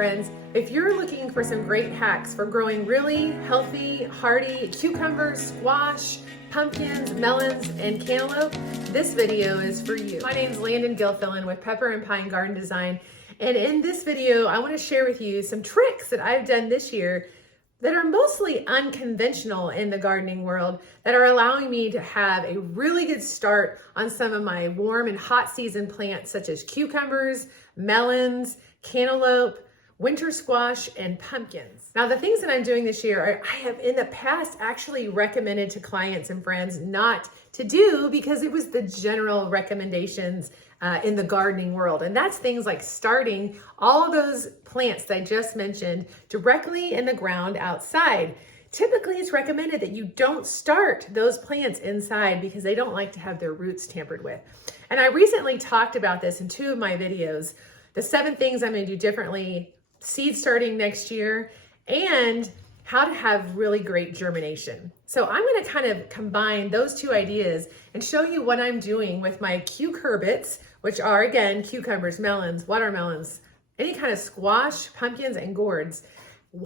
friends. If you're looking for some great hacks for growing really healthy, hearty cucumbers, squash, pumpkins, melons, and cantaloupe, this video is for you. My name is Landon Gilfillan with Pepper and Pine Garden Design, and in this video I want to share with you some tricks that I've done this year that are mostly unconventional in the gardening world that are allowing me to have a really good start on some of my warm and hot season plants such as cucumbers, melons, cantaloupe, winter squash, and pumpkins. Now, the things that I'm doing this year, I have in the past actually recommended to clients and friends not to do because it was the general recommendations in the gardening world. And that's things like starting all of those plants that I just mentioned directly in the ground outside. Typically, it's recommended that you don't start those plants inside because they don't like to have their roots tampered with. And I recently talked about this in 2 of my videos, the 7 things I'm going to do differently, seed starting next year, and how to have really great germination. So I'm going to kind of combine those 2 ideas and show you what I'm doing with my cucurbits, which are, again, cucumbers, melons, watermelons, any kind of squash, pumpkins, and gourds,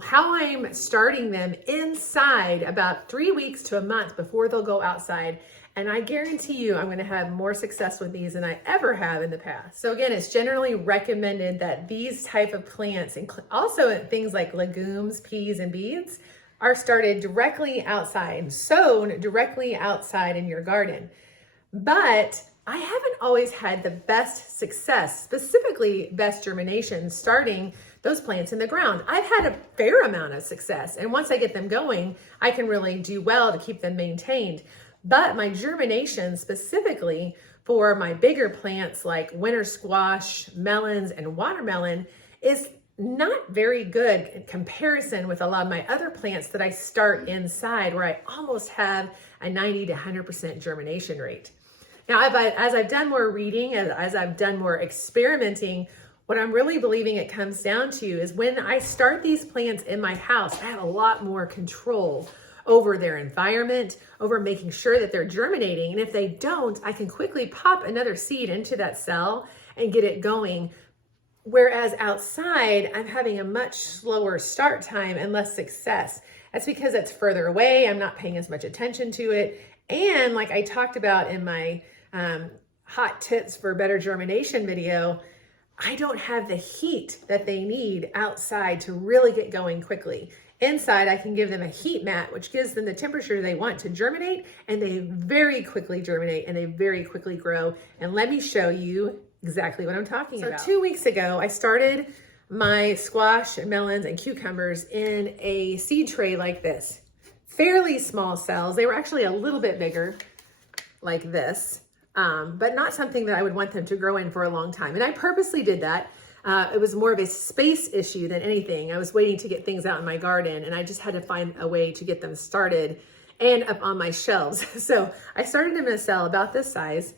how I'm starting them inside about 3 weeks to a month before they'll go outside. And I guarantee you I'm going to have more success with these than I ever have in the past. So again, it's generally recommended that these type of plants, and also things like legumes, peas, and beans, are started directly outside, sown directly outside in your garden. But I haven't always had the best success, specifically best germination, starting those plants in the ground. I've had a fair amount of success, and once I get them going, I can really do well to keep them maintained. But my germination, specifically for my bigger plants like winter squash, melons, and watermelon, is not very good in comparison with a lot of my other plants that I start inside, where I almost have a 90 to 100% germination rate. Now, as I've done more reading, as I've done more experimenting, what I'm really believing it comes down to is when I start these plants in my house, I have a lot more control over their environment, over making sure that they're germinating. And if they don't, I can quickly pop another seed into that cell and get it going. Whereas outside, I'm having a much slower start time and less success. That's because it's further away. I'm not paying as much attention to it. And like I talked about in my hot tips for better germination video, I don't have the heat that they need outside to really get going quickly. Inside, I can give them a heat mat, which gives them the temperature they want to germinate, and they very quickly germinate and they very quickly grow. And let me show you exactly what I'm talking about. So 2 weeks ago, I started my squash, melons, and cucumbers in a seed tray like this. Fairly small cells. They were actually a little bit bigger like this, but not something that I would want them to grow in for a long time. And I purposely did that. It was more of a space issue than anything. I was waiting to get things out in my garden, and I just had to find a way to get them started and up on my shelves. So I started them in a cell about this size,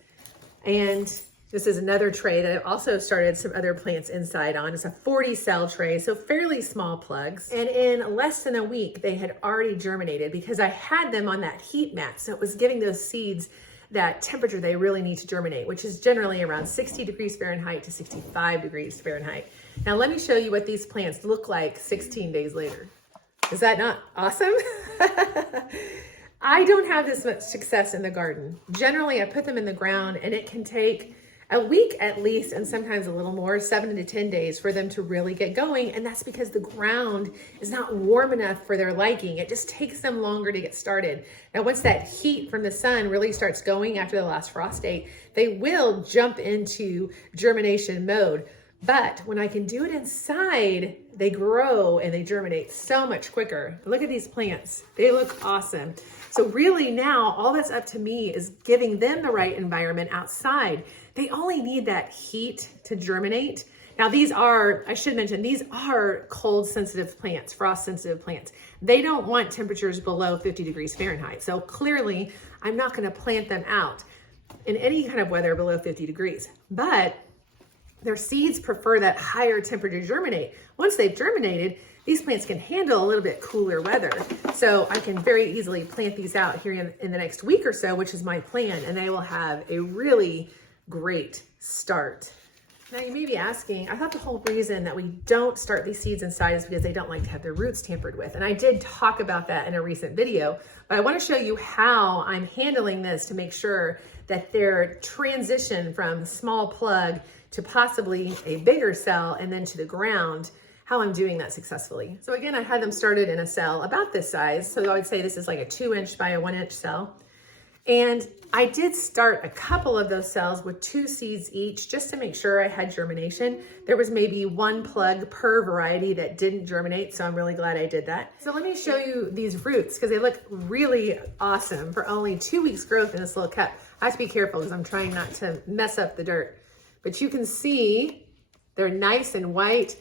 and this is another tray that I also started some other plants inside on. It's a 40 cell tray, so fairly small plugs. And in less than a week, they had already germinated because I had them on that heat mat. So it was giving those seeds that temperature they really need to germinate, which is generally around 60 degrees Fahrenheit to 65 degrees Fahrenheit. Now let me show you what these plants look like 16 days later. Is that not awesome? I don't have this much success in the garden. Generally, I put them in the ground and it can take a week at least, and sometimes a little more, 7 to 10 days for them to really get going. And that's because the ground is not warm enough for their liking. It just takes them longer to get started. Now, once that heat from the sun really starts going after the last frost date, they will jump into germination mode. But when I can do it inside, they grow and they germinate so much quicker. Look at these plants. They look awesome. So really now, all that's up to me is giving them the right environment outside. They only need that heat to germinate. Now these are, I should mention, these are cold sensitive plants, frost sensitive plants. They don't want temperatures below 50 degrees Fahrenheit. So clearly I'm not gonna plant them out in any kind of weather below 50 degrees, but their seeds prefer that higher temperature to germinate. Once they've germinated, these plants can handle a little bit cooler weather. So I can very easily plant these out here in the next week or so, which is my plan, and they will have a really great start Now you may be asking, I thought the whole reason that we don't start these seeds inside is because they don't like to have their roots tampered with. And I did talk about that in a recent video, but I want to show you how I'm handling this to make sure that their transition from small plug to possibly a bigger cell and then to the ground, how I'm doing that successfully. So again, I had them started in a cell about this size. So I would say this is like a 2-inch by a 1-inch cell. And I did start a couple of those cells with 2 seeds each just to make sure I had germination. There was maybe 1 plug per variety that didn't germinate, so I'm really glad I did that. So let me show you these roots because they look really awesome for only 2 weeks growth in this little cup. I have to be careful because I'm trying not to mess up the dirt. But you can see they're nice and white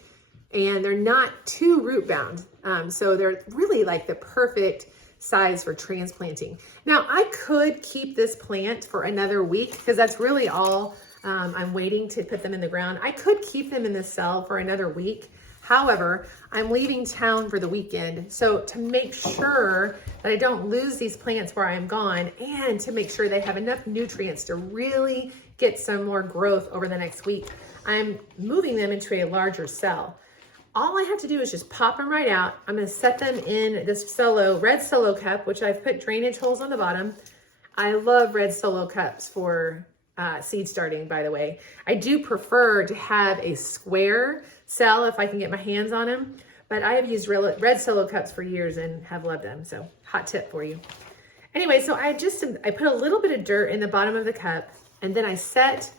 and they're not too root bound. So they're really like the perfect size for transplanting. Now I could keep this plant for another week because that's really all I'm waiting to put them in the ground. I could keep them in the cell for another week. However, I'm leaving town for the weekend. So to make sure that I don't lose these plants where I'm gone and to make sure they have enough nutrients to really get some more growth over the next week, I'm moving them into a larger cell. All I have to do is just pop them right out. I'm gonna set them in this red Solo cup, which I've put drainage holes on the bottom. I love red Solo cups for seed starting, by the way. I do prefer to have a square cell if I can get my hands on them, but I have used red Solo cups for years and have loved them, so hot tip for you. Anyway, so I put a little bit of dirt in the bottom of the cup, and then I set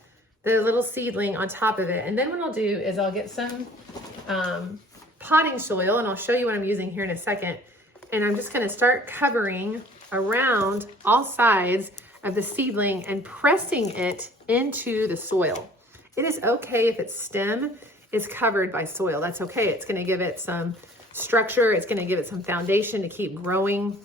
the little seedling on top of it. And then what I'll do is I'll get some potting soil, and I'll show you what I'm using here in a second. And I'm just gonna start covering around all sides of the seedling and pressing it into the soil. It is okay if its stem is covered by soil. That's okay. It's gonna give it some structure. It's gonna give it some foundation to keep growing.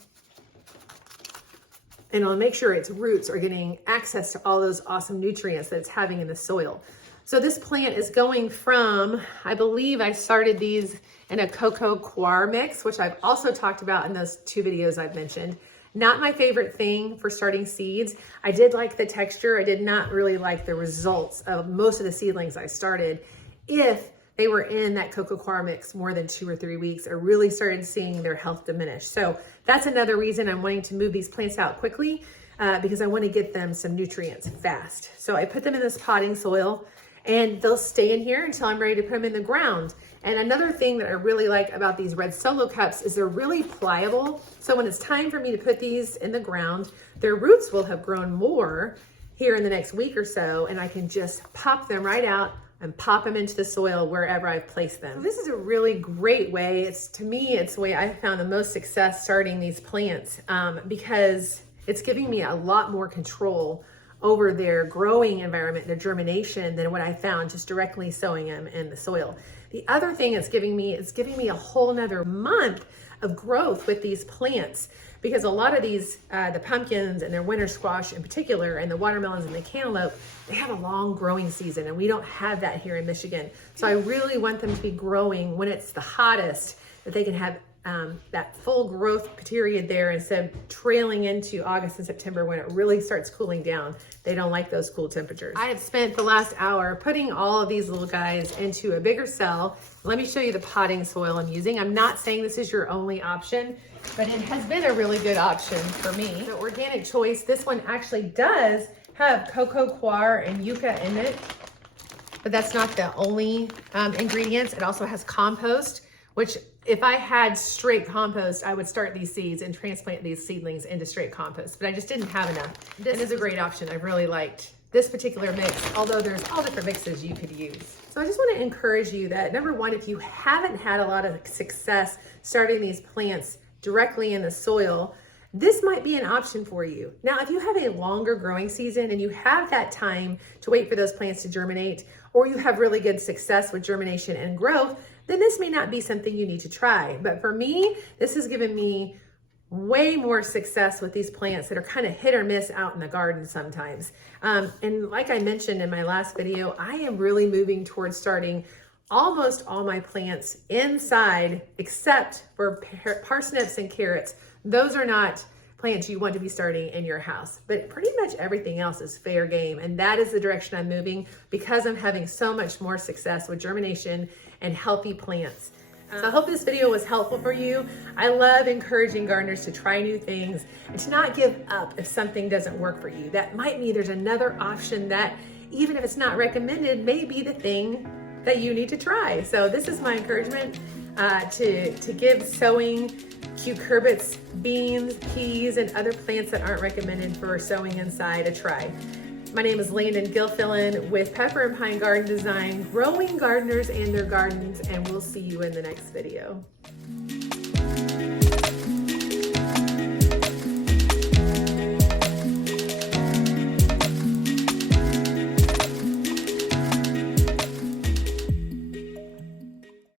And I'll make sure its roots are getting access to all those awesome nutrients that it's having in the soil. So this plant is going from, I believe I started these in a cocoa coir mix, which I've also talked about in those 2 videos I've mentioned. Not my favorite thing for starting seeds. I did like the texture. I did not really like the results of most of the seedlings I started. If they were in that cocoa coir mix more than 2 or 3 weeks, I really started seeing their health diminish. So that's another reason I'm wanting to move these plants out quickly because I want to get them some nutrients fast. So I put them in this potting soil and they'll stay in here until I'm ready to put them in the ground. And another thing that I really like about these red Solo cups is they're really pliable. So when it's time for me to put these in the ground, their roots will have grown more here in the next week or so, and I can just pop them right out and pop them into the soil wherever I've placed them. So this is a really great way. To me, it's the way I've found the most success starting these plants because it's giving me a lot more control over their growing environment, their germination, than what I found just directly sowing them in the soil. The other thing it's giving me a whole nother month of growth with these plants, because a lot of these, the pumpkins and their winter squash in particular, and the watermelons and the cantaloupe, they have a long growing season, and we don't have that here in Michigan. So I really want them to be growing when it's the hottest, that they can have that full growth period there instead of trailing into August and September when it really starts cooling down. They don't like those cool temperatures. I have spent the last hour putting all of these little guys into a bigger cell. Let me show you the potting soil I'm using. I'm not saying this is your only option, but it has been a really good option for me. The Organic Choice, this one actually does have cocoa coir and yucca in it, but that's not the only ingredients. It also has compost, which if I had straight compost, I would start these seeds and transplant these seedlings into straight compost, but I just didn't have enough. This is a great option. I really liked this particular mix, although there's all different mixes you could use. So I just want to encourage you that, number one, if you haven't had a lot of success starting these plants directly in the soil, this might be an option for you. Now, if you have a longer growing season and you have that time to wait for those plants to germinate, or you have really good success with germination and growth, then this may not be something you need to try. But for me, this has given me way more success with these plants that are kind of hit or miss out in the garden sometimes. And like I mentioned in my last video, I am really moving towards starting almost all my plants inside, except for parsnips and carrots. Those are not plants you want to be starting in your house. But pretty much everything else is fair game, and that is the direction I'm moving because I'm having so much more success with germination and healthy plants. So I hope this video was helpful for you. I love encouraging gardeners to try new things and to not give up if something doesn't work for you. That might mean there's another option that, even if it's not recommended, may be the thing that you need to try. So this is my encouragement to give sowing cucurbits, beans, peas, and other plants that aren't recommended for sowing inside a try. My name is Landon Gilfillan with Pepper and Pine Garden Design, growing gardeners and their gardens, and we'll see you in the next video.